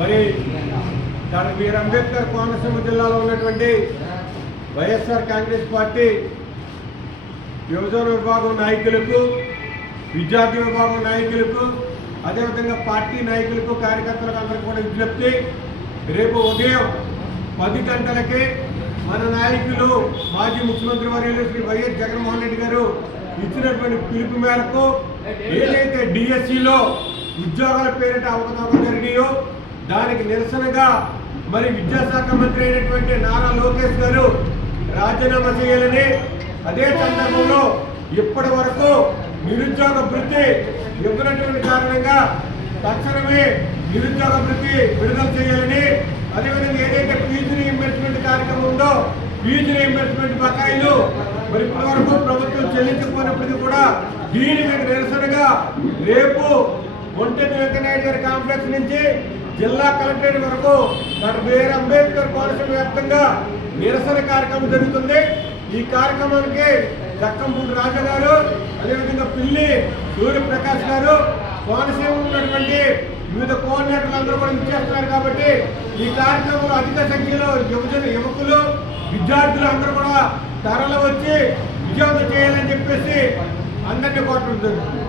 మరి doctor BR Ambedkar Konaseema జిల్లాలో ఉన్నటువంటి వైఎస్ఆర్ కాంగ్రెస్ పార్టీ యువజన విభాగం నాయకులకు, విద్యార్థి విభాగం నాయకులకు, అదేవిధంగా పార్టీ నాయకులకు, కార్యకర్తలకు అందరికీ కూడా విజ్ఞప్తి, రేపు ఉదయం 10 గంటలకే మన నాయకులు మాజీ ముఖ్యమంత్రి వర్యులు శ్రీ వైఎస్ జగన్మోహన్ రెడ్డి గారు ఇచ్చినటువంటి పిలుపు మేరకు ఏదైతే డిఎస్సిలో ఉద్యోగాల పేరిట అవకతవకలు జరిగాయో దానికి నిరసనగా మరి విద్యాశాఖ మంత్రి అయినటువంటి నారా లోకేష్ గారు రాజీనామా చేయాలని, అదే సందర్భంలో ఇప్పటి వరకు నిరుద్యోగ భృతి ఇవ్వనటువంటి కారణంగా తక్షణమే నిరుద్యోగ భృతి విడుదల చేయాలని, అదేవిధంగా ఏదైతే ఫీజు రీయింబర్స్మెంట్ కార్యక్రమం ఉందో ఫీజు రీయింబర్స్మెంట్ బకాయిలు మరి ఇప్పటి వరకు ప్రభుత్వం చెల్లించకపోయినప్పటికీ కూడా దీని మీద నిరసనగా రేపు ఒంటెద్దు వెంకయ్యనాయుడు గారి కాంప్లెక్స్ నుంచి జిల్లా కలెక్టరేట్ వరకు డాక్టర్ బిఆర్ అంబేద్కర్ కోనసీమ వ్యాప్తంగా నిరసన కార్యక్రమం జరుగుతుంది. ఈ కార్యక్రమానికి దక్కంపూడి రాజా గారు, అదేవిధంగా పిల్లి సూర్యప్రకాష్ గారు, కోనసీమ ఉన్నటువంటి వివిధ కోఆర్డినేటర్లు అందరూ కూడా ఇచ్చేస్తున్నారు. కాబట్టి ఈ కార్యక్రమంలో అధిక సంఖ్యలో యువకులు, విద్యార్థులు అందరూ కూడా తరలి వచ్చి విజయవంతం చేయాలని చెప్పేసి అందరినీ కోరడం జరుగుతుంది.